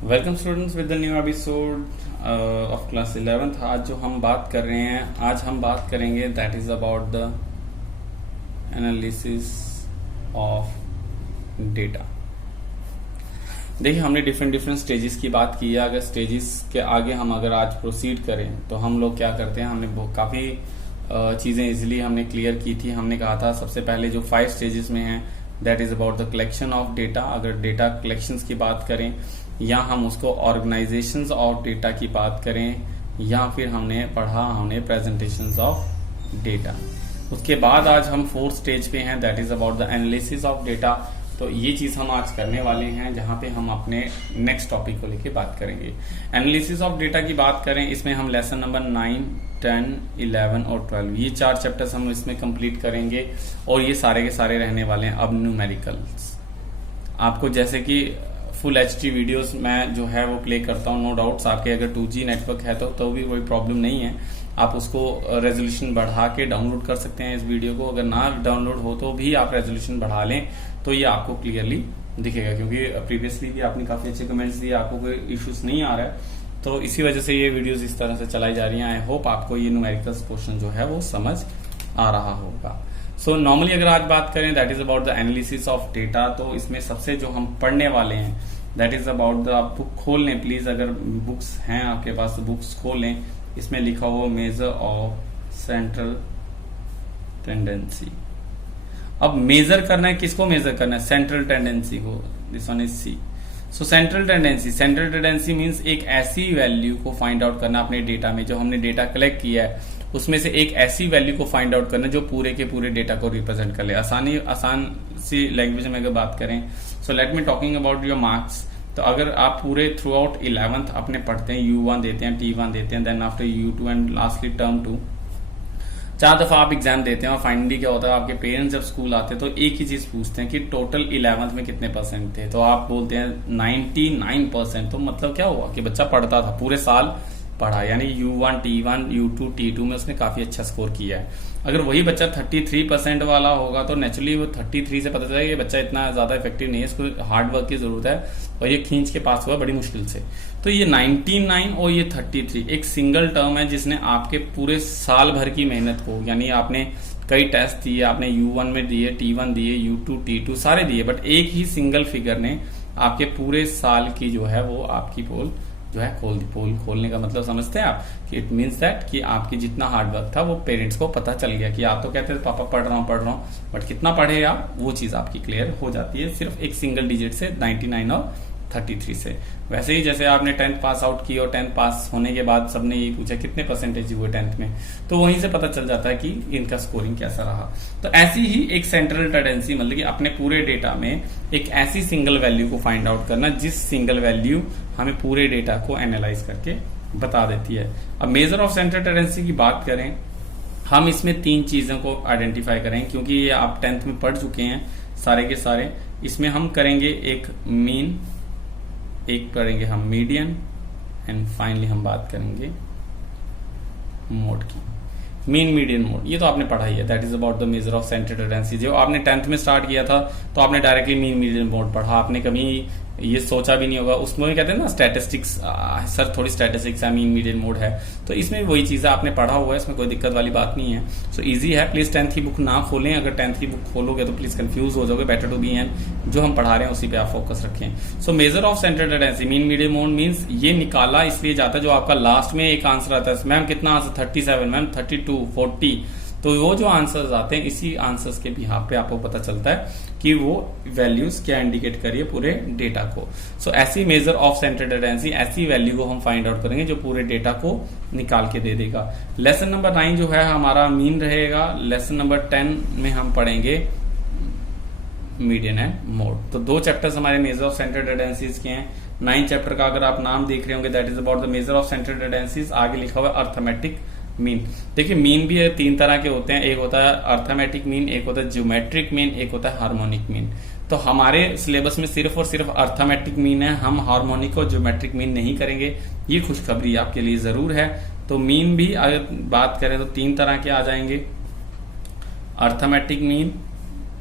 Welcome students with the new episode of class 11th। आज जो हम बात कर रहे हैं, आज हम बात करेंगे that is about the analysis of data. देखिए, हमने डिफरेंट स्टेजेस की बात की है। अगर स्टेजेस के आगे हम अगर आज प्रोसीड करें तो हम लोग क्या करते हैं, हमने काफ़ी चीज़ें इजीली हमने क्लियर की थी। हमने कहा था सबसे पहले जो 5 स्टेजेस में है that is about the collection of data. अगर डेटा कलेक्शंस की बात करें या हम उसको ऑर्गेनाइजेशंस ऑफ डेटा की बात करें या फिर हमने प्रेजेंटेशंस ऑफ डेटा। उसके बाद आज हम 4th स्टेज पे हैं that is about the analysis of data. तो ये चीज हम आज करने वाले हैं जहां पे हम अपने नेक्स्ट टॉपिक को लेके बात करेंगे। एनालिसिस ऑफ डेटा की बात करें, इसमें हम लेसन नंबर 9, 10, 11 और 12 ये 4 चैप्टर्स हम इसमें कंप्लीट करेंगे और ये सारे के सारे रहने वाले हैं अब न्यूमेरिकल्स। आपको जैसे कि फुल HD वीडियोस मैं जो है वो प्ले करता हूँ, नो डाउट्स। आपके अगर 2G नेटवर्क है तो भी कोई प्रॉब्लम नहीं है, आप उसको रेजोल्यूशन बढ़ा के डाउनलोड कर सकते हैं इस वीडियो को। अगर ना डाउनलोड हो तो भी आप रेजोल्यूशन बढ़ा लें तो ये आपको क्लियरली दिखेगा, क्योंकि प्रीवियसली भी आपने काफी अच्छे कमेंट्स दिए, आपको कोई इश्यूज नहीं आ रहा है। तो इसी वजह से ये वीडियोस इस तरह से चलाई जा रही हैं। आई होप आपको ये न्यूमेरिकल्स पोर्शन जो है वो समझ आ रहा होगा। सो नॉर्मली अगर आज बात करें that is about the analysis of data, तो इसमें सबसे जो हम पढ़ने वाले हैं दैट इज अबाउट द, आप बुक खोल लें प्लीज, अगर बुक्स हैं आपके पास तो बुक्स खोल लें। इसमें लिखा हुआ मेजर ऑफ सेंट्रल टेंडेंसी। अब मेजर करना है, किसको मेजर करना है? सेंट्रल टेंडेंसी को। This one is C. So central tendency means एक ऐसी वैल्यू को फाइंड आउट करना अपने डेटा में, जो हमने डेटा कलेक्ट किया है उसमें से एक ऐसी वैल्यू को फाइंड आउट करना जो पूरे के पूरे डेटा को रिप्रेजेंट कर ले। आसान सी लैंग्वेज में अगर बात करें, so let me talking about your marks. तो अगर आप पूरे थ्रू आउट 11th अपने पढ़ते हैं, U1 देते हैं, T1 देते हैं, then after U2 and lastly term 2, 4 दफा आप एग्जाम देते हैं और फाइनली क्या होता है, आपके पेरेंट्स जब स्कूल आते हैं तो एक ही चीज पूछते हैं कि टोटल 11th में कितने परसेंट थे। तो आप बोलते हैं 99%। तो मतलब क्या हुआ कि बच्चा पढ़ता था, पूरे साल पढ़ा, यानी U1, T1, U2, T2 में उसने काफी अच्छा स्कोर किया है। अगर वही बच्चा 33% वाला होगा तो नेचुरली वो 33 से पता चलेगा ये बच्चा इतना ज्यादा इफेक्टिव नहीं है, इसको हार्ड वर्क की जरूरत है और ये खींच के पास हुआ बड़ी मुश्किल से। तो ये 99 और ये 33 एक सिंगल टर्म है जिसने आपके पूरे साल भर की मेहनत को, यानी आपने कई टेस्ट दिए, आपने U1 में दिए, T1 दिए, U2, T2 सारे दिए, बट एक ही सिंगल फिगर ने आपके पूरे साल की जो है वो आपकी पोल जो है पोल खोलने का मतलब समझते हैं आप कि इट मींस दैट कि आपकी जितना हार्ड वर्क था वो पेरेंट्स को पता चल गया कि आप तो कहते थे पापा पढ़ रहा हूं, बट कितना पढ़े आप, वो चीज आपकी क्लियर हो जाती है सिर्फ एक सिंगल डिजिट से, 99 और 33 से। वैसे ही जैसे आपने 10th पास आउट की और 10th पास होने के बाद सबने यही पूछा कितने परसेंटेज हुए 10th में, तो वहीं से पता चल जाता है कि इनका स्कोरिंग कैसा रहा। तो ऐसी ही एक सेंट्रल टेंडेंसी, मतलब कि अपने पूरे डेटा में एक ऐसी सिंगल वैल्यू को फाइंड आउट करना जिस सिंगल वैल्यू हमें पूरे डेटा को एनालाइज करके बता देती है। अब मेजर ऑफ सेंट्रल टेंडेंसी की बात करें, हम इसमें 3 चीजों को आइडेंटिफाई करें, क्योंकि ये आप 10th में पढ़ चुके हैं सारे के सारे। इसमें हम करेंगे एक मीन, एक करेंगे हम मीडियन एंड फाइनली हम बात करेंगे मोड की। मीन, मीडियन, मोड ये तो आपने पढ़ा ही है, that is about the major of central tendency. जो आपने 10th में स्टार्ट किया था तो आपने डायरेक्टली मीन, मीडियन, मोड पढ़ा, आपने कभी ये सोचा भी नहीं होगा। उसमें भी कहते हैं ना स्टैटिस्टिक्स, सर थोड़ी स्टैटिस्टिक्स है, मीन, मीडियन, मोड है, तो इसमें वही चीजें आपने पढ़ा हुआ है, इसमें कोई दिक्कत वाली बात नहीं है। सो इजी है, प्लीज 10th की बुक ना खोलें। अगर 10th की बुक खोलोगे तो प्लीज कंफ्यूज हो जाओगे। बेटर टू बी एन जो हम पढ़ा रहे हैं उसी पे आप फोकस रखें। So major of central tendency, mean, median, mode means ये निकाला इसलिए जाता है जो आपका लास्ट में एक आंसर आता है, मैम कितना आंसर, 37, मैम 32, 40, तो वो जो आंसर्स आते हैं इसी आंसर्स के बिहाफ पे आपको पता चलता है कि वो वैल्यूज क्या इंडिकेट करिए पूरे डेटा को। सो ऐसी मेजर ऑफ सेंट्रल टेंडेंसी, ऐसी वैल्यू को हम फाइंड आउट करेंगे जो पूरे डेटा को निकाल के दे देगा। लेसन नंबर 9 जो है हमारा मीन रहेगा। लेसन नंबर 10 में हम पढ़ेंगे मीडियन एंड मोड। तो 2 चैप्टर्स हमारे मेजर ऑफ सेंट्रल टेंडेंसीज के हैं। 9 चैप्टर का अगर आप नाम देख रहे होंगे that is about the major of central tendencies. आगे लिखा हुआ है अर्थमेटिक मीन। देखिए मीन भी 3 तरह के होते हैं, एक होता है अर्थमेटिक मीन, एक होता है ज्योमेट्रिक मीन, एक होता है हार्मोनिक मीन। तो हमारे सिलेबस में सिर्फ और सिर्फ अर्थमेटिक मीन है, हम हार्मोनिक और ज्योमेट्रिक मीन नहीं करेंगे। ये खुशखबरी आपके लिए जरूर है। तो मीन भी अगर बात करें तो 3 तरह के आ जाएंगे, arithmetic mean,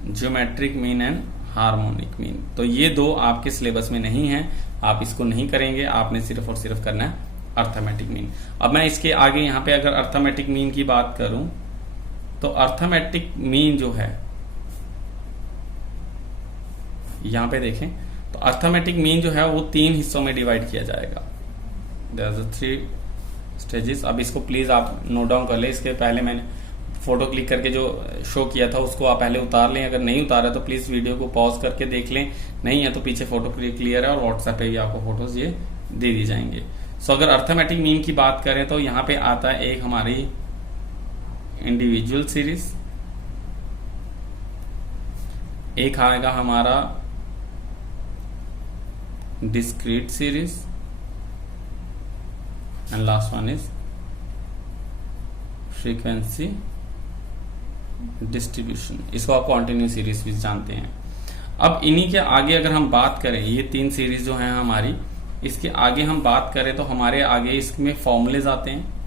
geometric mean and harmonic mean. तो ये दो आपके सिलेबस में नहीं है, आप इसको नहीं करेंगे, आपने सिर्फ और सिर्फ करना है अर्थमेटिक मीन। अब मैं इसके आगे यहाँ पे अगर अर्थमेटिक मीन की बात करूं तो अर्थमेटिक मीन जो है यहाँ पे देखें तो अर्थमेटिक मीन जो है वो 3 हिस्सों में डिवाइड किया जाएगा। There are 3 stages. अब इसको प्लीज आप नोट डाउन कर ले। इसके पहले मैंने फोटो क्लिक करके जो शो किया था उसको आप पहले उतार लें, अगर नहीं उतारा तो प्लीज वीडियो को पॉज करके देख लें, नहीं है तो पीछे फोटो क्लियर है और व्हाट्सएप पे भी आपको फोटोज ये दे दी जाएंगे। सो अगर अर्थमेटिक मीन की बात करें तो यहाँ पे आता है एक हमारी इंडिविजुअल सीरीज, एक आएगा हमारा discrete series and last one is frequency distribution. इसको आप कॉन्टिन्यू सीरीज भी जानते हैं। अब इन्हीं के आगे अगर हम बात करें, ये 3 सीरीज जो हैं हमारी, इसके आगे हम बात करें तो हमारे आगे इसमें फॉर्मूलेज आते हैं।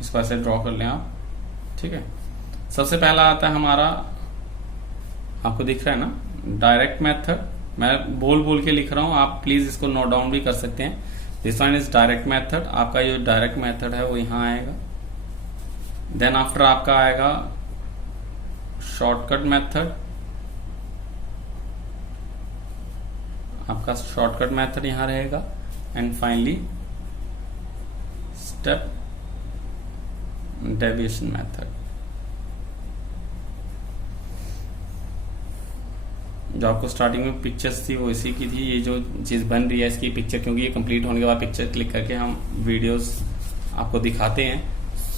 इसको ऐसे ड्रॉ कर लें आप, ठीक है। सबसे पहला आता है हमारा, आपको दिख रहा है ना, डायरेक्ट मेथड। मैं बोल बोल के लिख रहा हूं, आप प्लीज इसको नोट डाउन भी कर सकते हैं। This one is direct method. आपका जो डायरेक्ट मेथड है वो यहां आएगा। देन आफ्टर आपका आएगा शॉर्टकट मेथड। आपका शॉर्टकट मेथड यहां रहेगा। And finally step deviation method. जो आपको स्टार्टिंग में पिक्चर्स थी वो इसी की थी। ये जो चीज बन रही है इसकी पिक्चर, क्योंकि ये कंप्लीट होने के बाद पिक्चर क्लिक करके हम वीडियोस आपको दिखाते हैं।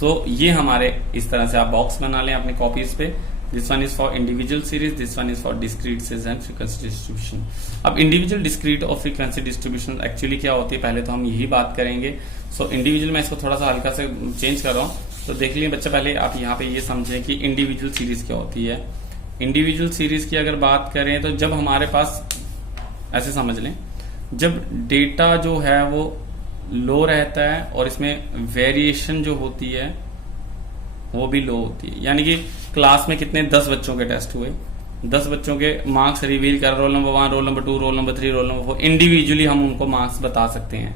सो ये हमारे इस तरह से आप बॉक्स बना लें अपने कॉपीज पे। This one is for individual series, this one is for discrete series and frequency distribution. अब इंडिविजुअल, डिस्क्रीट और फ्रीक्वेंसी डिस्ट्रीब्यूशन एक्चुअली क्या होती है, पहले तो हम यही बात करेंगे। सो इंडिविजुअल, मैं इसको थोड़ा सा हल्का से चेंज कर रहा हूँ। तो देख लीजिए बच्चा, पहले आप यहाँ पे ये समझें कि इंडिविजुअल सीरीज क्या होती है। इंडिविजुअल सीरीज की अगर बात करें तो जब हमारे पास, ऐसे समझ लें, जब डेटा जो है वो लो रहता है और इसमें वेरिएशन जो होती है वो भी लो होती है। यानी कि क्लास में कितने 10 बच्चों के टेस्ट हुए, 10 बच्चों के मार्क्स रिवील कर, roll number 1, roll number 2, roll number 3, roll number 4, individually हम उनको मार्क्स बता सकते हैं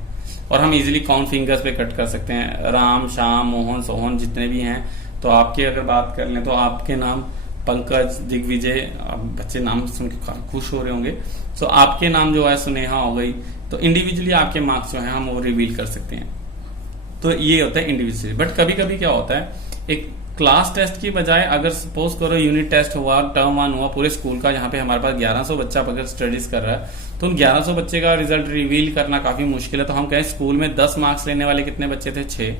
और हम इजीली काउंट फिंगर्स पे कट कर सकते हैं। राम, श्याम, मोहन, सोहन जितने भी हैं, तो आपके अगर बात कर लें तो आपके नाम पंकज, दिग्विजय, बच्चे नाम सुन के खुश हो रहे होंगे। सो आपके नाम जो है सुनेहा हो गई, तो इंडिविजुअली आपके मार्क्स जो है हम वो रिवील कर सकते हैं। तो ये होता है इंडिविजुअली। बट कभी कभी क्या होता है, एक क्लास टेस्ट की बजाय अगर सपोज करो यूनिट टेस्ट हुआ, टर्म 1 हुआ पूरे स्कूल का, यहाँ पे हमारे पास 1100 बच्चा अगर स्टडीज कर रहा है, तो उन 1100 बच्चे का रिजल्ट रिवील करना काफी मुश्किल है। तो हम कहें स्कूल में 10 मार्क्स लेने वाले कितने बच्चे थे, 6।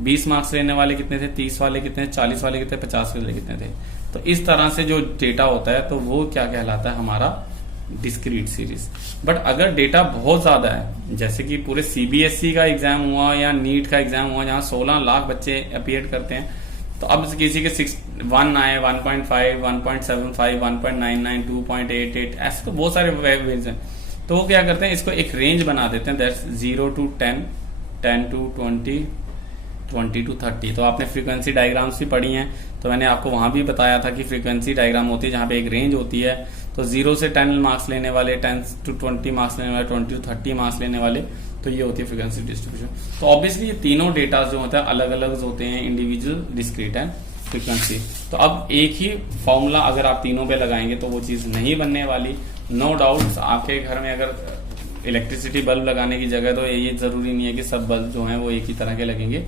20 मार्क्स लेने वाले कितने थे, 30 वाले कितने, 40 वाले कितने, 50 वाले कितने थे। तो इस तरह से जो डेटा होता है तो वो क्या कहलाता है, हमारा डिस्क्रीट सीरीज। बट अगर डेटा बहुत ज्यादा है, जैसे कि पूरे सीबीएसई का एग्जाम हुआ या नीट का एग्जाम हुआ जहां 16 लाख बच्चे अपीयर करते हैं, तो अब किसी के 1 आए, 1.5, 1.75, 1.99, 2.88, ऐसे तो बहुत सारे वेरिएंट्स हैं। तो वो क्या करते हैं, इसको एक रेंज बना देते हैं, दैट्स 0 to 10, 10 to 20, 20 to 30। तो आपने फ्रीक्वेंसी डायग्राम्स भी पढ़ी हैं, तो मैंने आपको वहां भी बताया था कि फ्रीक्वेंसी डायग्राम होती है जहां पे एक रेंज होती है। तो 0 से 10 मार्क्स लेने वाले, 10 to 20 मार्क्स लेने वाले, 20 to 30 मार्क्स लेने वाले, तो ये होती है फ्रीक्वेंसी डिस्ट्रीब्यूशन। तो ऑब्वियसली ये तीनों डेटा जो होता है अलग अलग होते हैं, इंडिविजुअल, डिस्क्रीट एंड फ्रीक्वेंसी। तो अब एक ही फॉर्मूला अगर आप तीनों पे लगाएंगे तो वो चीज नहीं बनने वाली। नो डाउट आपके घर में अगर इलेक्ट्रिसिटी बल्ब लगाने की जगह, तो ये जरूरी नहीं है कि सब बल्ब जो हैं वो एक ही तरह के लगेंगे।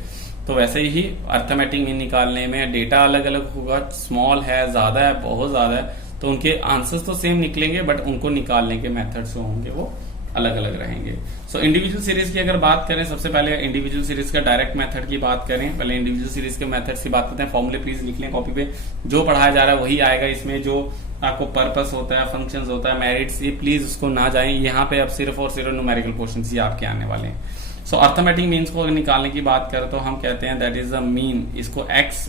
तो वैसे ही अर्थमेटिक मीन निकालने में डेटा अलग अलग होगा, स्मॉल है, ज्यादा है, बहुत ज्यादा है, तो उनके आंसर्स तो सेम निकलेंगे बट उनको निकालने के मेथड्स जो होंगे वो अलग अलग रहेंगे। सो इंडिविजुअल सीरीज की अगर बात करें, सबसे पहले इंडिविजुअल सीरीज का डायरेक्ट मेथड की बात करें। पहले इंडिविजुअल सीरीज के मेथड्स की बात करते हैं। फॉर्मूले प्लीज लिख लें कॉपी पे, जो पढ़ाया जा रहा है वही आएगा। इसमें जो आपको पर्पस होता है, फंक्शंस होता है, मेरिट्स, ये प्लीज उसको ना जाएं। यहाँ पे अब सिर्फ और सिर्फ न्यूमेरिकल क्वेश्चंस ही आपके आने वाले हैं। सो अर्थमेटिक मीन्स को निकालने की बात करें तो हम कहते हैं दैट इज अ मीन। इसको एक्स,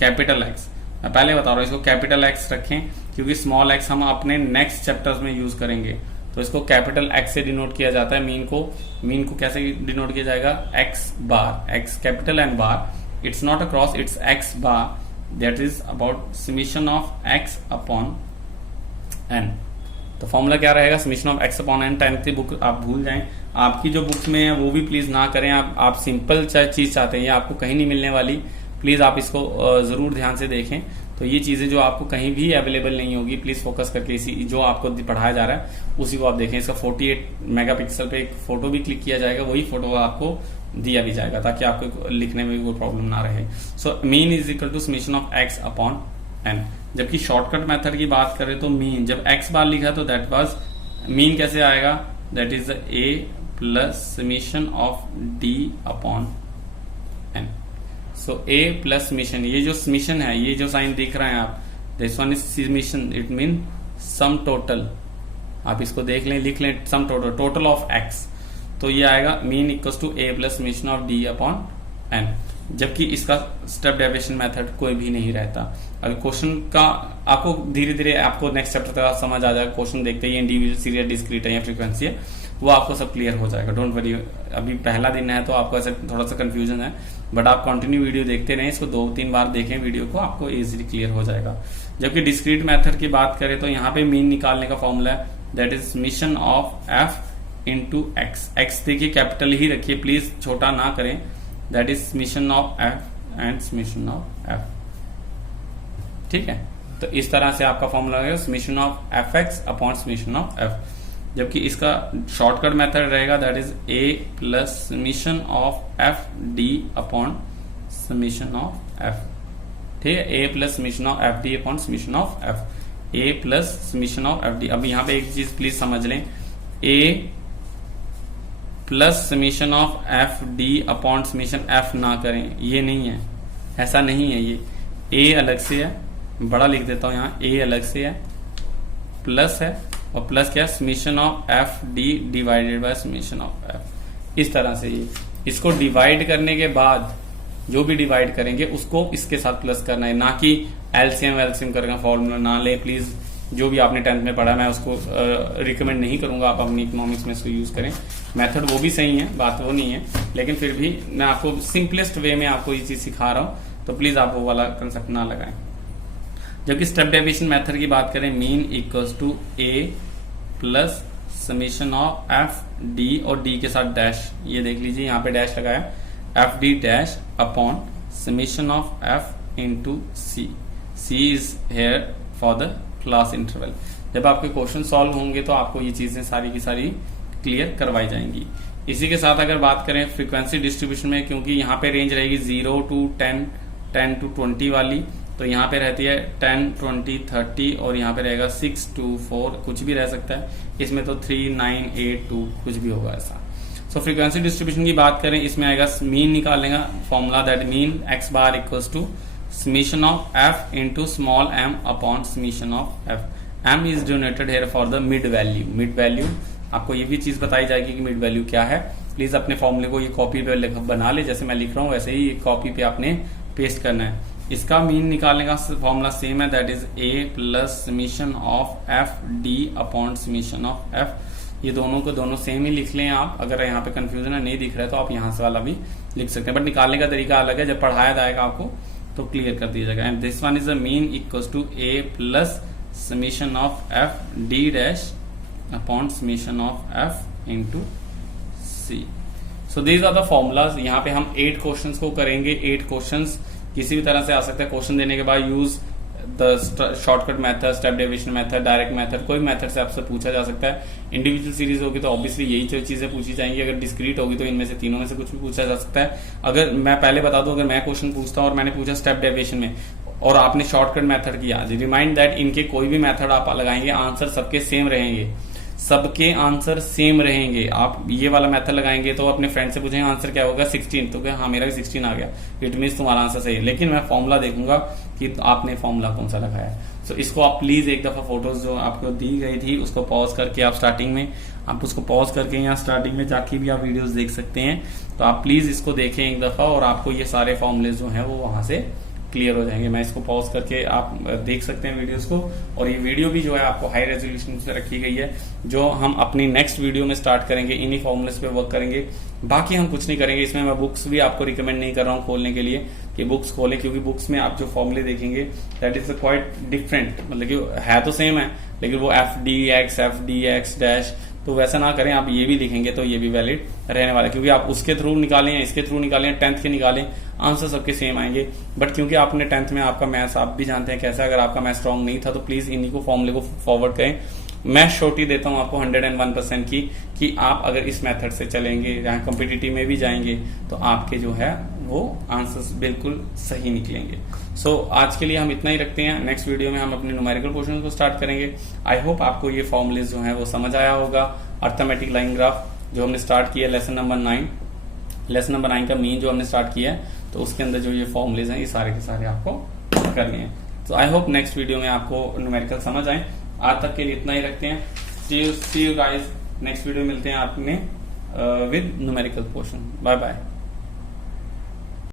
कैपिटल एक्स, मैं पहले बता रहा हूँ, इसको कैपिटल एक्स रखें क्योंकि स्मॉल एक्स हम अपने नेक्स्ट चैप्टर्स में यूज करेंगे। तो इसको कैपिटल एक्स से डिनोट किया जाता है। मीन को कैसे डिनोट किया जाएगा, X bar, X capital and bar, it's not a cross, it's X bar that is about summation of X upon N. तो फॉर्मूला क्या रहेगा, summation of X upon N. 10th की बुक आप भूल जाएं, आपकी जो बुक्स में है वो भी प्लीज ना करें। आप सिंपल चीज चाहते हैं, ये आपको कहीं नहीं मिलने वाली, प्लीज आप इसको जरूर ध्यान से देखें। तो ये चीजें जो आपको कहीं भी अवेलेबल नहीं होगी, प्लीज फोकस करके इसी जो आपको पढ़ाया जा रहा है उसी को आप देखें। इसका 48 मेगापिक्सल पे एक फोटो भी क्लिक किया जाएगा, वही फोटो आपको दिया भी जाएगा ताकि आपको लिखने में भी कोई प्रॉब्लम ना रहे। So mean is equal to summation of X upon N. जबकि शॉर्टकट मेथड की बात करें तो मीन जब एक्स बार लिखा तो दैट वाज मीन कैसे आएगा, that is A plus summation of D upon N. So A plus summation, ये जो समीशन है, ये जो साइन दिख रहा है आप, this one is summation, it mean sum total. आप इसको देख लें, लिख लें, sum total, total of X. तो ये आएगा mean equals to A plus summation of D upon N. जबकि इसका स्टेप डेविएशन मेथड कोई भी नहीं रहता। अगर क्वेश्चन का आपको धीरे धीरे आपको नेक्स्ट चैप्टर तक समझ आ जाएगा, क्वेश्चन देखते ही इंडिविजुअल, सीरियल, डिस्क्रीट है या फ्रीक्वेंसी है, वो आपको सब क्लियर हो जाएगा। डोंट वरी, अभी पहला दिन है तो आपको ऐसे थोड़ा सा कंफ्यूजन है, बट आप कंटिन्यू वीडियो देखते रहें, इसको 2-3 बार देखें वीडियो को, आपको इजीली क्लियर हो जाएगा। जबकि डिस्क्रीट मेथड की बात करें तो यहाँ पे मीन निकालने का फॉर्मूला है, that is summation of F into x. X देखिए कैपिटल ही रखिए, प्लीज छोटा ना करें, that is summation of F and summation of F. ठीक है, तो इस तरह से आपका फॉर्मूला है summation of F x upon summation of F. जबकि इसका शॉर्टकट मेथड रहेगा, that is A plus summation of F D upon summation of F. ठीक है, ए plus summation of F D upon summation of F, A plus summation of F D. अब यहाँ पे एक चीज प्लीज समझ लें, A plus summation of F D upon summation F ना करें, ये नहीं है, ऐसा नहीं है। ये ए अलग से है, बड़ा लिख देता हूं यहाँ, ए अलग से है, प्लस है, और प्लस क्या, summation of F D divided by summation of F. इस तरह से ये इसको डिवाइड करने के बाद जो भी डिवाइड करेंगे उसको इसके साथ प्लस करना है, ना कि एलसीएम वेलसीएम करना फॉर्मूला ना ले प्लीज। जो भी आपने 10th में पढ़ा मैं उसको रिकमेंड नहीं करूंगा, आप अपनी इकोनॉमिक्स में इसको यूज करें। मेथड वो भी सही है, बात वो नहीं है, लेकिन फिर भी मैं आपको सिंपलेस्ट वे में आपको ये चीज सिखा रहा हूं, तो प्लीज आप वो वाला कंसेप्ट ना लगाएं। जबकि स्टेप डेविएशन मेथड की बात करें, mean equals to A plus summation of F D, और डी के साथ डैश, ये देख लीजिए यहाँ पे डैश लगाया, F D dash upon summation of F into C. C is here for the class interval. जब आपके क्वेश्चन सॉल्व होंगे तो आपको ये चीजें सारी की सारी क्लियर करवाई जाएंगी। इसी के साथ अगर बात करें फ्रीक्वेंसी डिस्ट्रीब्यूशन में, क्योंकि यहाँ पे रेंज रहेगी 0 to 10, 10 to 20 वाली, तो यहाँ पे रहती है 10, 20, 30, और यहाँ पे रहेगा 6 to 4, कुछ भी रह सकता है। इसमें तो 3, 9, 8, 2 कुछ भी होगा ऐसा। सो फ्रीक्वेंसी डिस्ट्रीब्यूशन की बात करें, इसमें आएगा मीन निकालने का formula, that mean X bar equals to summation of F into small M upon summation of F. M is denoted here for the mid value. Mid value आपको ये भी चीज बताई जाएगी कि मिड वैल्यू क्या है। प्लीज अपने फॉर्मूले को ये कॉपी पे बना ले, जैसे मैं लिख रहा हूँ वैसे ही कॉपी पे आपने पेस्ट करना है। इसका मीन निकालने का फॉर्मूला सेम है, that is A plus summation of F D upon summation of F. ये दोनों को दोनों सेम ही लिख लें आप। अगर यहाँ पे कंफ्यूजन है, नहीं दिख रहा है, तो आप यहाँ से वाला भी लिख सकते हैं, बट निकालने का तरीका अलग है। जब पढ़ाया जाएगा आपको तो क्लियर कर दिया जाएगा। And this one is the mean equals to A plus summation of F D dash upon summation of F into C. So these are the formulas. यहाँ पे हम 8 क्वेश्चंस को करेंगे। 8 क्वेश्चंस किसी भी तरह से आ सकता है। क्वेश्चन देने के बाद use the shortcut method, step deviation method, direct method, कोई मेथड से आपसे पूछा जा सकता है। इंडिविजुअल सीरीज होगी तो ऑब्वियसली यही चीजें पूछी जाएंगी। अगर डिस्क्रीट होगी तो इनमें से तीनों में से कुछ भी पूछा जा सकता है। अगर मैं पहले बता दूं, अगर मैं क्वेश्चन पूछता हूं और मैंने पूछा स्टेप डेविएशन में और आपने शॉर्टकट मेथड किया, रिमाइंड दैट इनके कोई भी मेथड आप लगाएंगे, आंसर सबके सेम रहेंगे, सबके आंसर सेम रहेंगे। आप ये वाला मेथड लगाएंगे तो अपने फ्रेंड से पूछेंगे आंसर क्या होगा, 16, तो क्या हाँ मेरा भी 16 आ गया, इट मीन्स तुम्हारा आंसर सही है। लेकिन मैं फॉर्मूला देखूंगा कि आपने फॉर्मूला कौन सा लगाया है। सो इसको आप प्लीज एक दफा फोटोज जो आपको दी गई थी उसको पॉज करके आप स्टार्टिंग में आप उसको पॉज करके यहाँ स्टार्टिंग में जाके भी आप वीडियोस देख सकते हैं। तो आप प्लीज इसको देखें एक दफा और आपको ये सारे फॉर्मूले जो हैं वो वहां से क्लियर हो जाएंगे। मैं इसको पॉज करके आप देख सकते हैं वीडियोस को, और ये वीडियो भी जो है आपको हाई रेजोल्यूशन से रखी गई है। जो हम अपनी नेक्स्ट वीडियो में स्टार्ट करेंगे इन्हीं फॉर्मूलेस पे वर्क करेंगे, बाकी हम कुछ नहीं करेंगे। इसमें मैं बुक्स भी आपको रिकमेंड नहीं कर रहा हूँ खोलने के लिए कि बुक्स खोलें, क्योंकि बुक्स में आप जो फॉर्मूले देखेंगे दैट इज क्वाइट डिफरेंट, मतलब कि है तो सेम है लेकिन वो एफ डी एक्स डैश, तो वैसा ना करें। आप ये भी लिखेंगे तो ये भी वैलिड रहने वाला है, क्योंकि आप उसके थ्रू निकालें या इसके थ्रू निकालें, 10th के निकालें, आंसर सबके सेम आएंगे। बट क्योंकि आपने 10th में आपका मैथ्स आप भी जानते हैं कैसा, अगर आपका मैथ्स स्ट्रांग नहीं था तो प्लीज इन्हीं को फॉर्मूले को फॉरवर्ड करें। मैं श्योरिटी देता हूं आपको 101% की कि आप अगर इस मेथड से चलेंगे, यहाँ कॉम्पिटिटिव में भी जाएंगे, तो आपके जो है वो आंसर्स बिल्कुल सही निकलेंगे। सो आज के लिए हम इतना ही रखते हैं। नेक्स्ट वीडियो में हम अपने न्यूमेरिकल पोर्शन को स्टार्ट करेंगे। आई होप आपको ये फॉर्मुलेज जो है वो समझ आया होगा। अर्थमेटिक लाइन ग्राफ जो हमने स्टार्ट किया लेसन नंबर 9 का मीन जो हमने स्टार्ट किया है, तो उसके अंदर जो ये फॉर्मुलेज हैं ये सारे के सारे आपको करने हैं। तो आई होप नेक्स्ट वीडियो में आपको न्यूमेरिकल समझ आए। आज तक के लिए इतना ही रखते हैं। See you guys, next video मिलते हैं आपने with numerical portion. Bye bye.